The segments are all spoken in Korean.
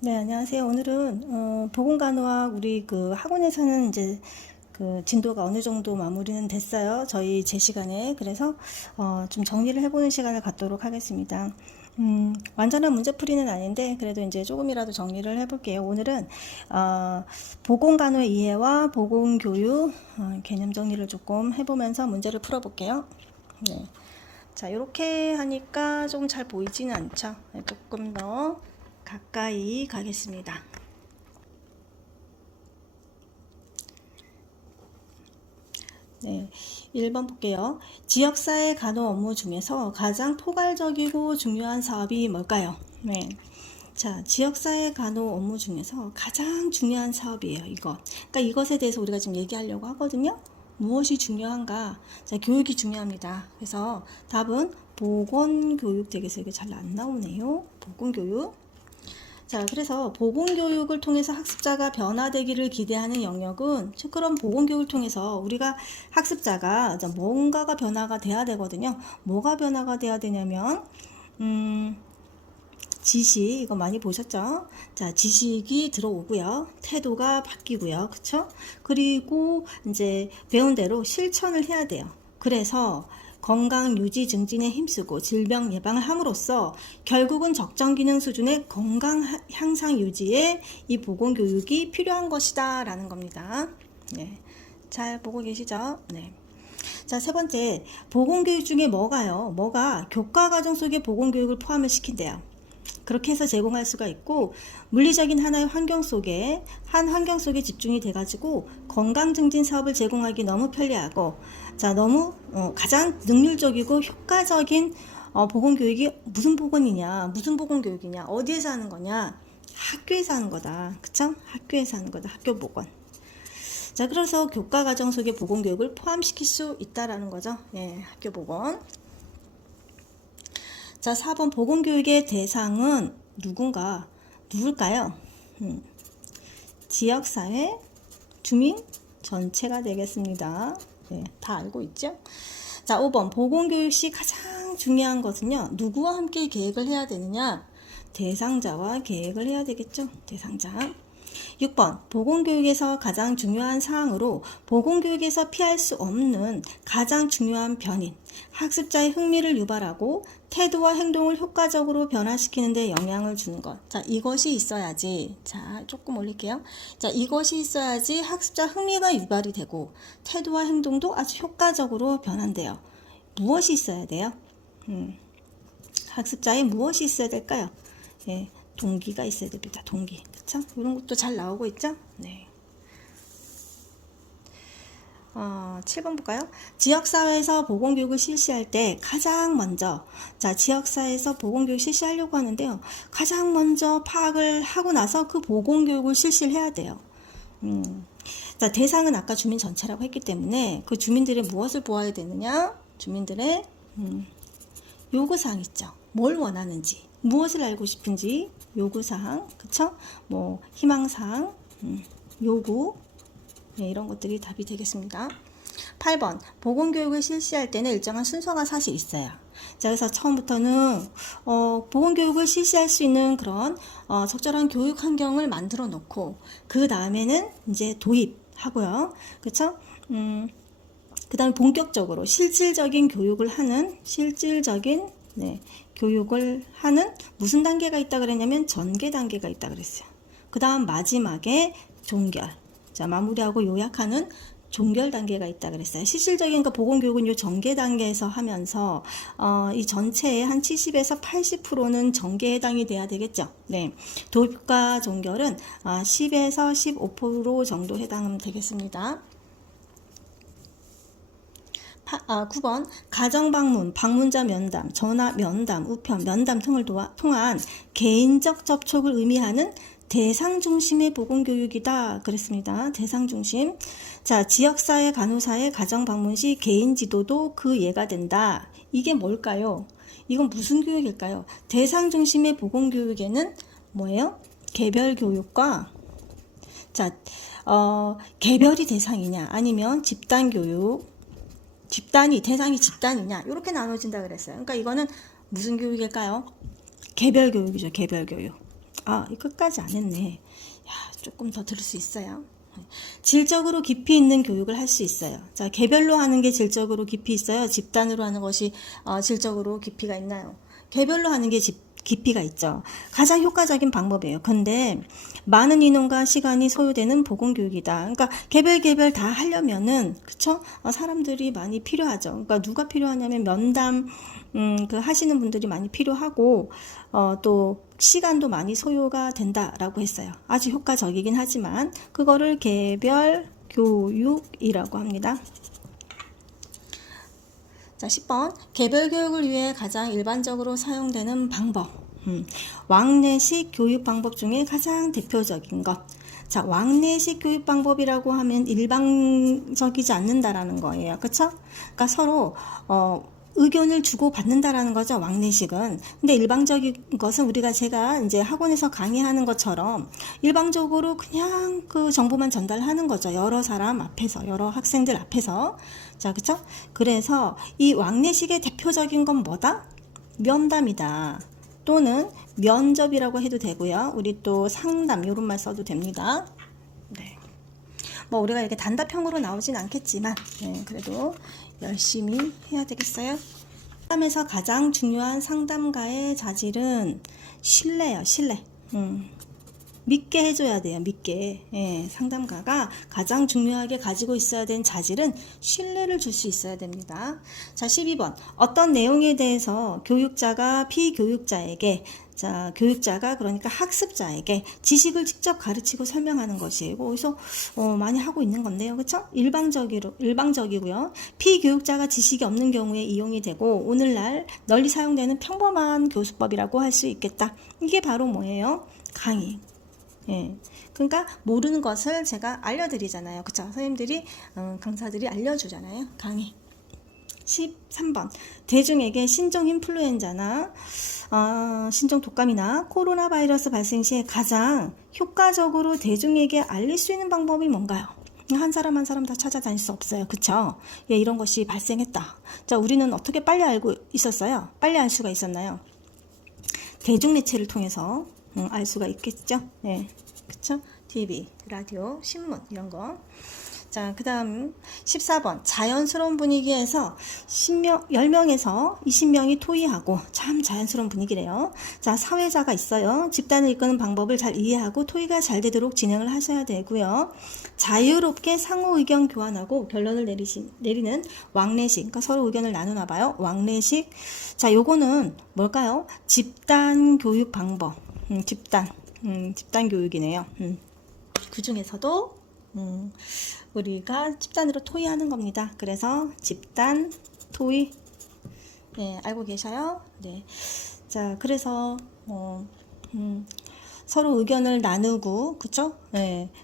네, 안녕하세요. 오늘은 보건간호학 우리 그 학원에서는 이제 그 진도가 어느 정도 마무리는 됐어요. 저희 제 시간에. 그래서 좀 정리를 해보는 시간을 갖도록 하겠습니다. 완전한 문제풀이는 아닌데 그래도 이제 조금이라도 정리를 해볼게요. 오늘은 보건간호의 이해와 보건교육 개념 정리를 조금 해보면서 문제를 풀어볼게요. 네. 자, 이렇게 하니까 조금 잘 보이지는 않죠. 네, 조금 더 가까이 가겠습니다. 네, 1번 볼게요. 지역사회 간호 업무 중에서 가장 포괄적이고 중요한 사업이 뭘까요? 네. 자, 지역사회 간호 업무 중에서 가장 중요한 사업이에요, 이것. 그러니까 이것에 대해서 우리가 지금 얘기하려고 하거든요. 무엇이 중요한가? 자, 교육이 중요합니다. 그래서 답은 보건교육 되겠어요. 이게 잘 안 나오네요. 보건교육. 자, 그래서 보건교육을 통해서 학습자가 변화되기를 기대하는 영역은 그런 보건교육을 통해서 우리가 학습자가 뭔가가 변화가 돼야 되거든요. 뭐가 변화가 돼야 되냐면 지식, 이거 많이 보셨죠? 자, 지식이 들어오고요. 태도가 바뀌고요. 그쵸? 그리고 이제 배운 대로 실천을 해야 돼요. 그래서 건강 유지 증진에 힘쓰고 질병 예방을 함으로써 결국은 적정 기능 수준의 건강 향상 유지에 이 보건교육이 필요한 것이다 라는 겁니다. 네. 잘 보고 계시죠? 네. 자, 세 번째, 보건교육 중에 뭐가 교과과정 속에 보건교육을 포함을 시킨대요. 그렇게 해서 제공할 수가 있고, 물리적인 하나의 환경 속에 한 환경 속에 집중이 돼가지고 건강 증진 사업을 제공하기 너무 편리하고, 자, 너무 가장 능률적이고 효과적인 보건교육이 무슨 보건이냐, 무슨 보건교육이냐, 어디에서 하는 거냐, 학교에서 하는 거다. 그쵸? 학교에서 하는 거다. 학교 보건. 자, 그래서 교과과정 속에 보건교육을 포함시킬 수 있다라는 거죠. 예, 학교 보건. 자, 4번 보건교육의 대상은 누굴까요? 지역사회, 주민 전체가 되겠습니다. 네, 다 알고 있죠? 자, 5번 보건교육 시 가장 중요한 것은요. 누구와 함께 계획을 해야 되느냐? 대상자와 계획을 해야 되겠죠? 대상자. 6번 보건교육에서 가장 중요한 사항으로 보건교육에서 피할 수 없는 가장 중요한 변인, 학습자의 흥미를 유발하고 태도와 행동을 효과적으로 변화시키는 데 영향을 주는 것. 자, 이것이 있어야지. 자, 조금 올릴게요. 자, 이것이 있어야지 학습자 흥미가 유발이 되고 태도와 행동도 아주 효과적으로 변한대요. 무엇이 있어야 돼요? 학습자의 무엇이 있어야 될까요? 예, 동기가 있어야 됩니다. 동기. 그쵸? 이런 것도 잘 나오고 있죠? 네. 7번 볼까요? 지역사회에서 보건교육을 실시할 때 가장 먼저, 자, 지역사회에서 보건교육 실시하려고 하는데요. 가장 먼저 파악을 하고 나서 그 보건교육을 실시를 해야 돼요. 자, 대상은 아까 주민 전체라고 했기 때문에 그 주민들의 무엇을 보아야 되느냐? 주민들의 요구사항 있죠. 뭘 원하는지, 무엇을 알고 싶은지, 요구사항, 그쵸? 뭐, 희망사항, 요구, 네, 이런 것들이 답이 되겠습니다. 8번, 보건교육을 실시할 때는 일정한 순서가 사실 있어요. 자, 그래서 처음부터는, 보건교육을 실시할 수 있는 그런, 적절한 교육 환경을 만들어 놓고, 그 다음에는 이제 도입하고요. 그쵸? 그 다음에 본격적으로 실질적인 교육을 하는, 교육을 하는 무슨 단계가 있다 그랬냐면 전개 단계가 있다 그랬어요. 그 다음 마지막에 종결. 자, 마무리하고 요약하는 종결 단계가 있다 그랬어요. 실질적인 그 보건교육은 이 전개 단계에서 하면서 이 전체의 한 70에서 80%는 전개에 해당이 돼야 되겠죠. 네, 도입과 종결은 10에서 15% 정도 해당하면 되겠습니다. 9번 가정방문, 방문자 면담, 전화 면담, 우편 면담 등을 통한 개인적 접촉을 의미하는 대상 중심의 보건교육이다 그랬습니다. 대상 중심. 자, 지역사회 간호사의 가정방문 시 개인 지도도 그 예가 된다. 이게 뭘까요? 이건 무슨 교육일까요? 대상 중심의 보건교육에는 뭐예요? 개별 교육과, 자, 개별이 대상이냐 아니면 집단 교육, 대상이 집단이냐, 이렇게 나눠진다 그랬어요. 그러니까 이거는 무슨 교육일까요? 개별 교육이죠, 개별 교육. 이 끝까지 안 했네. 조금 더 들을 수 있어요. 질적으로 깊이 있는 교육을 할 수 있어요. 자, 개별로 하는 게 질적으로 깊이 있어요. 집단으로 하는 것이 질적으로 깊이가 있나요? 개별로 하는 게 깊이가 있죠. 가장 효과적인 방법이에요. 근데 많은 인원과 시간이 소요되는 보건교육이다. 그러니까 개별 다 하려면은, 그쵸? 사람들이 많이 필요하죠. 그러니까 누가 필요하냐면 면담 하시는 분들이 많이 필요하고 또 시간도 많이 소요가 된다라고 했어요. 아주 효과적이긴 하지만 그거를 개별 교육이라고 합니다. 자, 10번. 개별 교육을 위해 가장 일반적으로 사용되는 방법. 왕래식 교육 방법 중에 가장 대표적인 것. 자, 왕래식 교육 방법이라고 하면 일방적이지 않는다라는 거예요. 그쵸? 그러니까 서로 의견을 주고 받는다라는 거죠. 왕래식은. 근데 일방적인 것은 제가 이제 학원에서 강의하는 것처럼 일방적으로 그냥 그 정보만 전달하는 거죠. 여러 사람 앞에서, 여러 학생들 앞에서. 자, 그쵸? 그래서 이 왕래식의 대표적인 건 뭐다? 면담이다. 또는 면접이라고 해도 되고요. 우리 또 상담, 이런 말 써도 됩니다. 네. 뭐 우리가 이렇게 단답형으로 나오진 않겠지만, 그래도 열심히 해야 되겠어요. 상담에서 가장 중요한 상담가의 자질은 신뢰요, 신뢰. 믿게 해줘야 돼요, 믿게. 상담가가 가장 중요하게 가지고 있어야 되는 자질은 신뢰를 줄 수 있어야 됩니다. 자, 12번. 어떤 내용에 대해서 교육자가 피교육자에게, 자, 교육자가 그러니까 학습자에게 지식을 직접 가르치고 설명하는 것이에요. 어디서 많이 하고 있는 건데요. 그렇죠? 일방적이고요. 피교육자가 지식이 없는 경우에 이용이 되고 오늘날 널리 사용되는 평범한 교수법이라고 할 수 있겠다. 이게 바로 뭐예요? 강의. 그러니까 모르는 것을 제가 알려드리잖아요. 그쵸? 선생님들이, 강사들이 알려주잖아요. 강의. 13번. 대중에게 신종 인플루엔자나 신종 독감이나 코로나 바이러스 발생 시에 가장 효과적으로 대중에게 알릴 수 있는 방법이 뭔가요? 한 사람 한 사람 다 찾아다닐 수 없어요. 그쵸? 이런 것이 발생했다. 자, 우리는 어떻게 빨리 알고 있었어요? 빨리 알 수가 있었나요? 대중매체를 통해서 알 수가 있겠죠? 그쵸? TV, 라디오, 신문, 이런 거. 자, 그 다음 14번. 자연스러운 분위기에서 10명에서 20명이 토의하고, 참 자연스러운 분위기래요. 자, 사회자가 있어요. 집단을 이끄는 방법을 잘 이해하고 토의가 잘 되도록 진행을 하셔야 되고요. 자유롭게 상호 의견 교환하고 결론을 내리는 왕래식. 그러니까 서로 의견을 나누나 봐요. 왕래식. 자, 요거는 뭘까요? 집단 교육 방법. 집단 교육이네요. 그 중에서도 우리가 집단으로 토의하는 겁니다. 그래서 집단 토의, 알고 계셔요? 네. 자, 그래서 서로 의견을 나누고, 그쵸?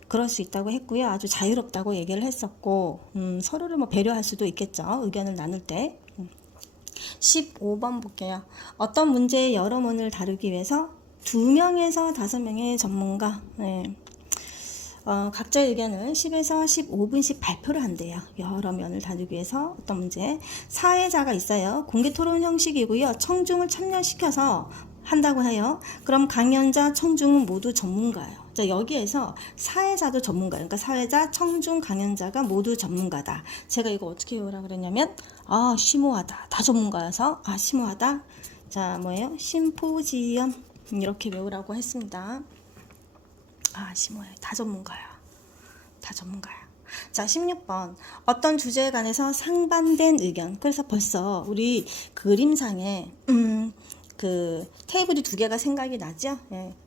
그럴 수 있다고 했고요. 아주 자유롭다고 얘기를 했었고, 서로를 배려할 수도 있겠죠. 의견을 나눌 때. 15번 볼게요. 어떤 문제의 여러 면을 다루기 위해서 2명에서 5명의 전문가, 각자의 의견을 10에서 15분씩 발표를 한대요. 여러 면을 다루기 위해서 어떤 문제. 사회자가 있어요. 공개 토론 형식이고요. 청중을 참여시켜서 한다고 해요. 그럼 강연자, 청중은 모두 전문가예요. 자, 여기에서 사회자도 전문가예요. 그러니까 사회자, 청중, 강연자가 모두 전문가다. 제가 이거 어떻게 외우라 그랬냐면, 심오하다. 다 전문가여서, 심오하다. 자, 뭐예요? 심포지엄. 이렇게 외우라고 했습니다. 심오해요. 다 전문가야. 다 전문가야. 자, 16번. 어떤 주제에 관해서 상반된 의견. 그래서 벌써 우리 그림상에 그 테이블이 2개가 생각이 나죠?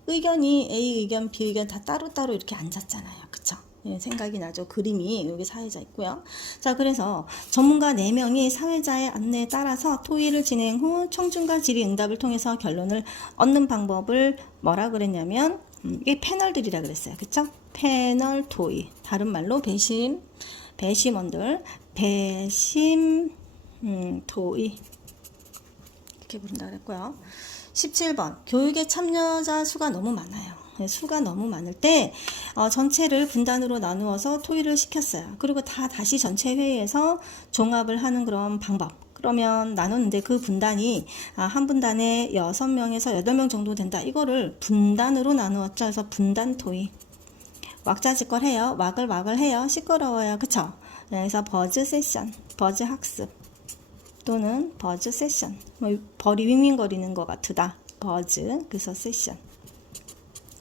의견이 A 의견, B 의견 다 따로따로 이렇게 앉았잖아요. 그쵸? 생각이 나죠. 그림이 여기 사회자 있고요. 자, 그래서 전문가 4명이 사회자의 안내에 따라서 토의를 진행 후 청중과 질의응답을 통해서 결론을 얻는 방법을 뭐라 그랬냐면 이게 패널들이라 그랬어요. 그쵸? 패널 토의. 다른 말로 배심원들. 배심 토의. 이렇게 부른다 그랬고요. 17번. 교육에 참여자 수가 너무 많아요. 수가 너무 많을 때 전체를 분단으로 나누어서 토의를 시켰어요. 그리고 다시 전체 회의에서 종합을 하는 그런 방법. 그러면 나눴는데 그 분단이 한 분단에 6명에서 8명 정도 된다. 이거를 분단으로 나누었죠. 그래서 분단 토의. 왁자지껄 해요. 왁을 해요. 시끄러워요. 그쵸? 그래서 버즈 세션, 버즈 학습 또는 버즈 세션. 벌이 윙윙거리는 것 같으다. 버즈, 그래서 세션.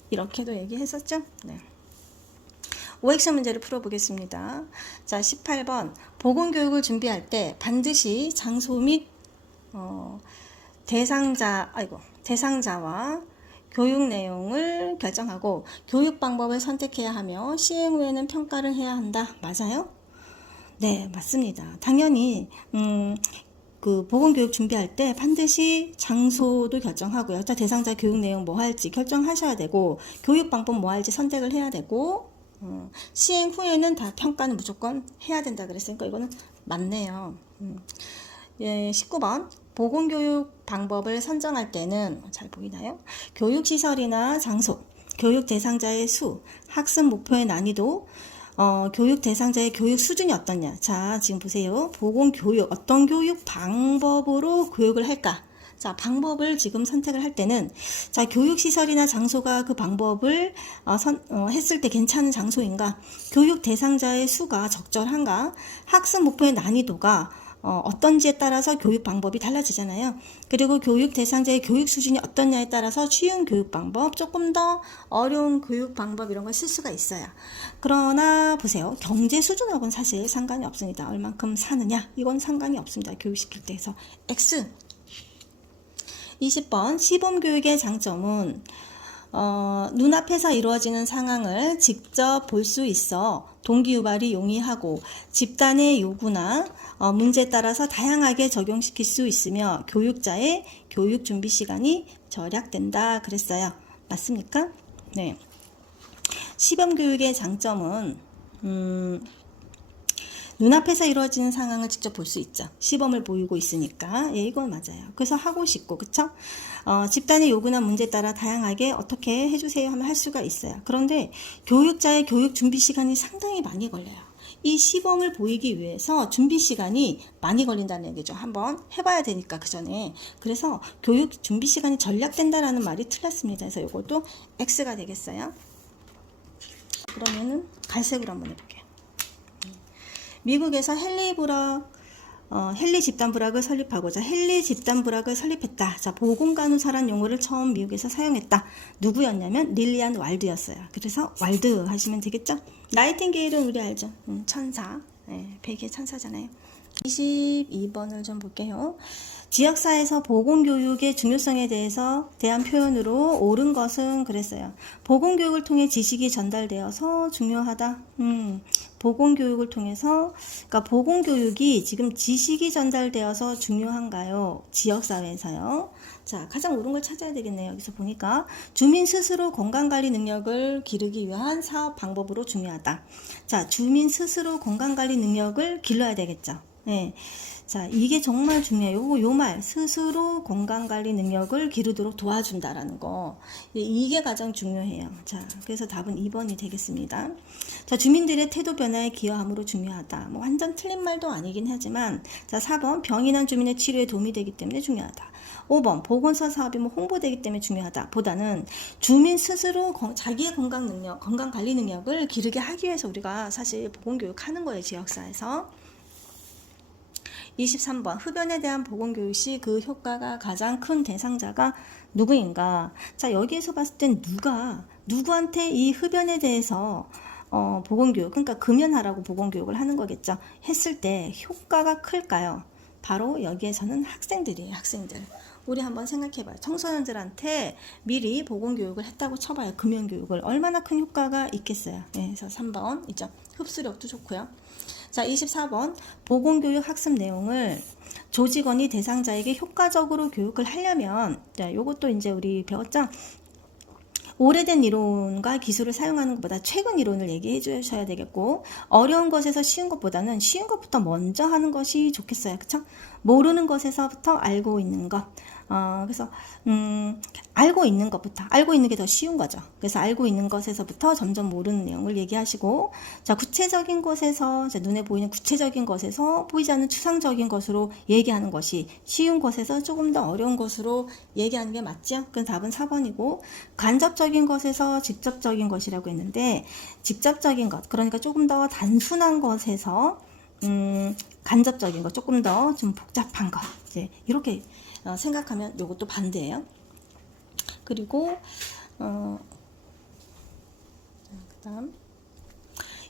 이렇게도 얘기했었죠? 네. 오액션 문제를 풀어보겠습니다. 자, 18번. 보건교육을 준비할 때 반드시 장소 및 대상자와 교육 내용을 결정하고 교육 방법을 선택해야 하며 시행 후에는 평가를 해야 한다. 맞아요? 네, 맞습니다. 당연히 그 보건교육 준비할 때 반드시 장소도 결정하고요. 자, 대상자 교육 내용 뭐 할지 결정하셔야 되고 교육 방법 뭐 할지 선택을 해야 되고 시행 후에는 다 평가는 무조건 해야 된다 그랬으니까 이거는 맞네요. 예, 19번. 보건교육 방법을 선정할 때는 잘 보이나요? 교육시설이나 장소, 교육 대상자의 수, 학습 목표의 난이도, 교육 대상자의 교육 수준이 어떠냐. 자, 지금 보세요. 보건교육, 어떤 교육 방법으로 교육을 할까? 자, 방법을 지금 선택을 할 때는, 자, 교육시설이나 장소가 그 방법을 했을 때 괜찮은 장소인가? 교육 대상자의 수가 적절한가? 학습 목표의 난이도가 어떤지에 따라서 교육 방법이 달라지잖아요. 그리고 교육 대상자의 교육 수준이 어떠냐에 따라서 쉬운 교육 방법, 조금 더 어려운 교육 방법 이런 걸 쓸 수가 있어요. 그러나 보세요. 경제 수준하고는 사실 상관이 없습니다. 얼만큼 사느냐? 이건 상관이 없습니다. 교육시킬 때에서 X. 20번. 시범교육의 장점은 눈앞에서 이루어지는 상황을 직접 볼 수 있어 동기유발이 용이하고 집단의 요구나 문제에 따라서 다양하게 적용시킬 수 있으며 교육자의 교육 준비 시간이 절약된다 그랬어요. 맞습니까? 네. 시범교육의 장점은 눈앞에서 이루어지는 상황을 직접 볼 수 있죠. 시범을 보이고 있으니까. 예, 이건 맞아요. 그래서 하고 싶고, 그쵸? 집단의 요구나 문제에 따라 다양하게 어떻게 해주세요 하면 할 수가 있어요. 그런데 교육자의 교육 준비 시간이 상당히 많이 걸려요. 이 시범을 보이기 위해서 준비 시간이 많이 걸린다는 얘기죠. 한번 해봐야 되니까 그 전에. 그래서 교육 준비 시간이 절약된다라는 말이 틀렸습니다. 그래서 이것도 X가 되겠어요. 그러면은 갈색으로 한번 해볼게요. 미국에서 헨리 집단 부락을 설립하고자 헨리 집단 부락을 설립했다. 자, 보건간호사란 용어를 처음 미국에서 사용했다. 누구였냐면 릴리안 왈드였어요. 그래서 왈드 하시면 되겠죠? 나이팅게일은 우리 알죠? 천사. 네, 백의 천사잖아요. 22번을 좀 볼게요. 지역사회에서 보건교육의 중요성에 대한 표현으로 옳은 것은 그랬어요. 보건교육을 통해 지식이 전달되어서 중요하다. 보건교육을 통해서, 그러니까 보건교육이 지금 지식이 전달되어서 중요한가요? 지역사회에서요. 자, 가장 옳은 걸 찾아야 되겠네요. 여기서 보니까 주민 스스로 건강관리 능력을 기르기 위한 사업 방법으로 중요하다. 자, 주민 스스로 건강관리 능력을 길러야 되겠죠. 네. 자, 이게 정말 중요해요. 요 말, 스스로 건강관리 능력을 기르도록 도와준다라는 거. 이게 가장 중요해요. 자, 그래서 답은 2번이 되겠습니다. 자, 주민들의 태도 변화에 기여함으로 중요하다. 뭐 완전 틀린 말도 아니긴 하지만, 자, 4번, 병이 난 주민의 치료에 도움이 되기 때문에 중요하다. 5번, 보건소 사업이 홍보되기 때문에 중요하다. 보다는 주민 스스로 자기의 건강관리 능력을 기르게 하기 위해서 우리가 사실 보건교육 하는 거예요, 지역사에서. 23번 흡연에 대한 보건교육 시 그 효과가 가장 큰 대상자가 누구인가? 자, 여기에서 봤을 땐 누구한테 이 흡연에 대해서 보건교육, 그러니까 금연하라고 보건교육을 하는 거겠죠. 했을 때 효과가 클까요? 바로 여기에서는 학생들이에요. 학생들. 우리 한번 생각해봐요. 청소년들한테 미리 보건교육을 했다고 쳐봐요. 금연교육을. 얼마나 큰 효과가 있겠어요. 네, 그래서 3번 있죠. 흡수력도 좋고요. 자, 24번 보건교육 학습 내용을 조직원이 대상자에게 효과적으로 교육을 하려면, 자, 요것도 이제 우리 배웠죠? 오래된 이론과 기술을 사용하는 것보다 최근 이론을 얘기해 주셔야 되겠고, 어려운 것에서 쉬운 것보다는 쉬운 것부터 먼저 하는 것이 좋겠어요. 그쵸? 모르는 것에서부터 알고 있는 것. 그래서 알고 있는 것부터, 알고 있는 게 더 쉬운 거죠. 그래서 알고 있는 것에서부터 점점 모르는 내용을 얘기하시고, 자, 구체적인 것에서, 자, 눈에 보이는 구체적인 것에서 보이지 않는 추상적인 것으로 얘기하는 것이 쉬운 것에서 조금 더 어려운 것으로 얘기하는 게 맞죠? 그럼 답은 4번이고, 간접적인 것에서 직접적인 것이라고 했는데, 직접적인 것, 그러니까 조금 더 단순한 것에서 간접적인 것, 조금 더 좀 복잡한 것, 이제 이렇게 생각하면 요것도 반대예요. 그리고 그다음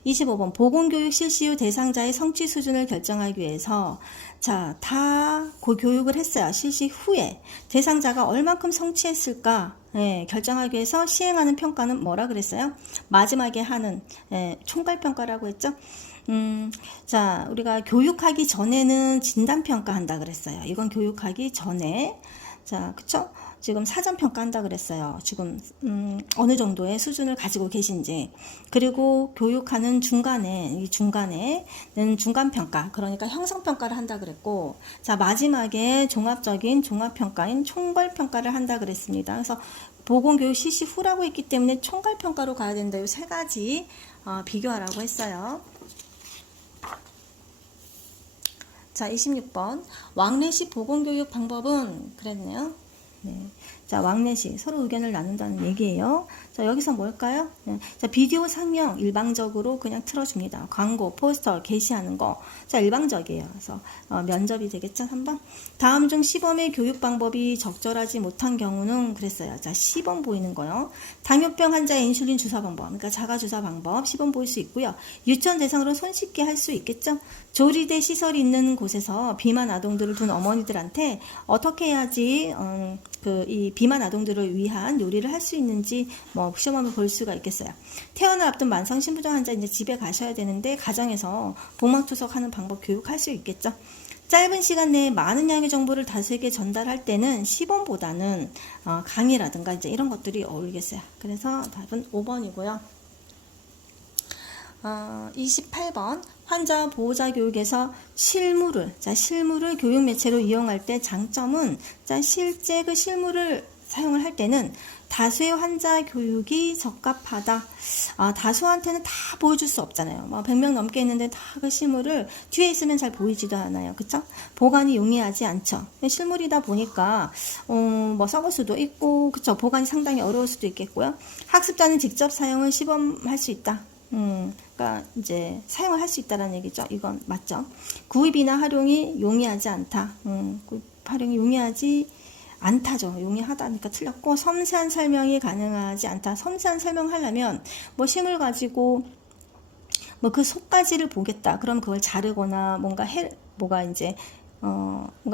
25번 보건교육 실시 후 대상자의 성취 수준을 결정하기 위해서 자, 다 교육을 했어요. 실시 후에 대상자가 얼만큼 성취했을까 결정하기 위해서 시행하는 평가는 뭐라 그랬어요? 마지막에 하는 총괄평가라고 했죠. 자, 우리가 교육하기 전에는 진단평가 한다 그랬어요. 이건 교육하기 전에. 자, 그쵸? 지금 사전평가 한다 그랬어요. 지금, 어느 정도의 수준을 가지고 계신지. 그리고 교육하는 이 중간에는 중간평가, 그러니까 형성평가를 한다 그랬고, 자, 마지막에 종합적인 종합평가인 총괄평가를 한다 그랬습니다. 그래서 보건교육 실시 후라고 했기 때문에 총괄평가로 가야 된다. 이 세 가지 비교하라고 했어요. 자, 26번. 왕래식 보건교육 방법은 그랬네요. 네. 자, 왕래식 서로 의견을 나눈다는 얘기예요. 자, 여기서 뭘까요? 네. 자, 비디오 상영 일방적으로 그냥 틀어줍니다. 광고, 포스터 게시하는 거. 자, 일방적이에요. 그래서 면접이 되겠죠? 3번. 다음 중 시범의 교육 방법이 적절하지 못한 경우는 그랬어요. 자, 시범 보이는 거요. 당뇨병 환자의 인슐린 주사 방법, 그러니까 자가 주사 방법 시범 보일 수 있고요. 유치원 대상으로 손쉽게 할 수 있겠죠? 조리대 시설이 있는 곳에서 비만 아동들을 둔 어머니들한테 어떻게 해야지 이 비만 아동들을 위한 요리를 할 수 있는지 시험을 볼 수가 있겠어요. 퇴원을 앞둔 만성 신부종 환자 이제 집에 가셔야 되는데 가정에서 복막 투석하는 방법 교육할 수 있겠죠. 짧은 시간 내에 많은 양의 정보를 다수에게 전달할 때는 시범보다는 강의라든가 이제 이런 것들이 어울리겠어요. 그래서 답은 5번이고요. 28번 환자 보호자 교육에서 실물을 교육 매체로 이용할 때 장점은 실제 그 실물을 사용을 할 때는 다수의 환자 교육이 적합하다. 다수한테는 다 보여줄 수 없잖아요. 100명 넘게 있는데 다 그 실물을 뒤에 있으면 잘 보이지도 않아요. 그쵸? 보관이 용이하지 않죠. 실물이다 보니까 썩을 수도 있고, 그쵸? 보관이 상당히 어려울 수도 있겠고요. 학습자는 직접 사용을 시범할 수 있다. 그러니까 이제 사용을 할 수 있다는 얘기죠. 이건 맞죠? 구입이나 활용이 용이하지 않다. 활용이 용이하지 않다죠. 용이하다니까 틀렸고, 섬세한 설명이 가능하지 않다. 섬세한 설명하려면 실물 가지고 그 속까지를 보겠다. 그럼 그걸 자르거나 뭔가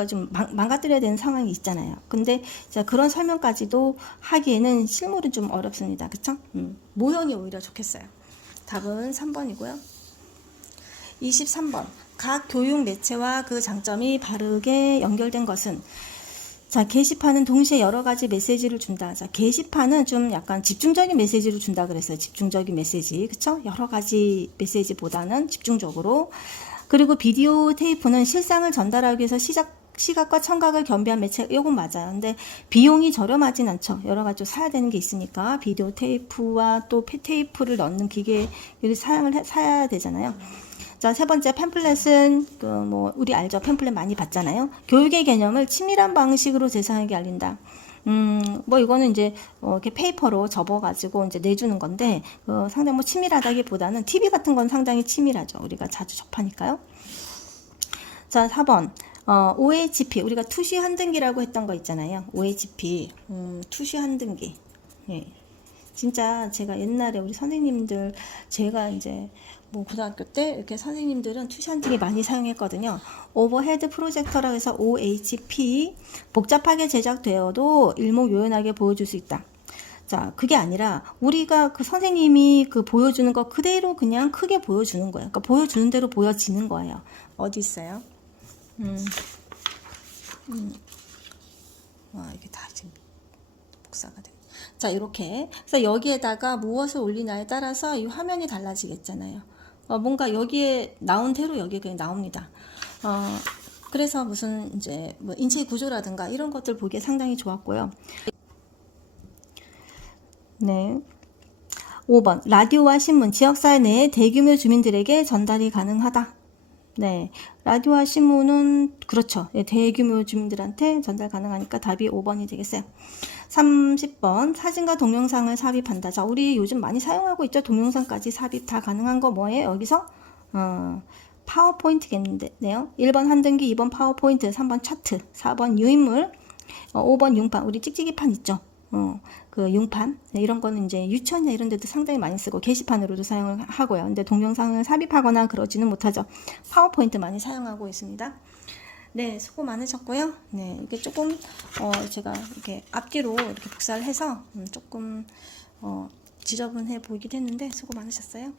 좀 망가뜨려야 되는 상황이 있잖아요. 근데 그런 설명까지도 하기에는 실물은 좀 어렵습니다. 그쵸? 모형이 오히려 좋겠어요. 답은 3번이고요. 23번. 각 교육 매체와 그 장점이 바르게 연결된 것은 자, 게시판은 동시에 여러 가지 메시지를 준다. 자, 게시판은 좀 약간 집중적인 메시지를 준다 그랬어요. 집중적인 메시지. 그쵸? 여러 가지 메시지보다는 집중적으로. 그리고 비디오 테이프는 실상을 전달하기 위해서 시각과 청각을 겸비한 매체, 이건 맞아요. 근데 비용이 저렴하진 않죠. 여러 가지 사야 되는 게 있으니까 비디오 테이프와 또 테이프를 넣는 기계를 사야 되잖아요. 자, 세 번째 팸플렛은 우리 알죠? 팸플렛 많이 봤잖아요. 교육의 개념을 치밀한 방식으로 세상에게 알린다. 이거는 이제 이렇게 페이퍼로 접어가지고 이제 내주는 건데 상당히 치밀하다기보다는 TV 같은 건 상당히 치밀하죠. 우리가 자주 접하니까요. 자, 4번. OHP, 우리가 투시 한등기라고 했던 거 있잖아요. OHP, 투시 한등기. 예. 진짜 제가 옛날에 우리 선생님들, 제가 이제 고등학교 때 이렇게 선생님들은 투시 한등기 많이 사용했거든요. 오버헤드 프로젝터라고 해서 OHP, 복잡하게 제작되어도 일목요연하게 보여줄 수 있다. 자, 그게 아니라 우리가 그 선생님이 보여주는 거 그대로 그냥 크게 보여주는 거예요. 그러니까 보여주는 대로 보여지는 거예요. 어디 있어요? 이게 다 지금 복사가 돼. 자, 이렇게. 그래서 여기에다가 무엇을 올리냐에 따라서 이 화면이 달라지겠잖아요. 뭔가 여기에 나온 대로 여기에 그냥 나옵니다. 그래서 무슨 이제 뭐 인체 구조라든가 이런 것들 보기에 상당히 좋았고요. 네. 5번. 라디오와 신문, 지역사회 내의 대규모 주민들에게 전달이 가능하다. 네. 라디오와 신문은 그렇죠. 네, 대규모 주민들한테 전달 가능하니까 답이 5번이 되겠어요. 30번. 사진과 동영상을 삽입한다. 자, 우리 요즘 많이 사용하고 있죠. 동영상까지 삽입 다 가능한 거 뭐예요? 여기서 파워포인트겠네요. 1번 한등기, 2번 파워포인트, 3번 차트, 4번 유인물, 5번 융판. 우리 찍찍이판 있죠. 그 융판, 네, 이런 거는 이제 유치원이나 이런 데도 상당히 많이 쓰고 게시판으로도 사용을 하고요. 근데 동영상을 삽입하거나 그러지는 못하죠. 파워포인트 많이 사용하고 있습니다. 네, 수고 많으셨고요. 네, 이게 조금 제가 이렇게 앞뒤로 이렇게 복사를 해서 조금 지저분해 보이긴 했는데 수고 많으셨어요.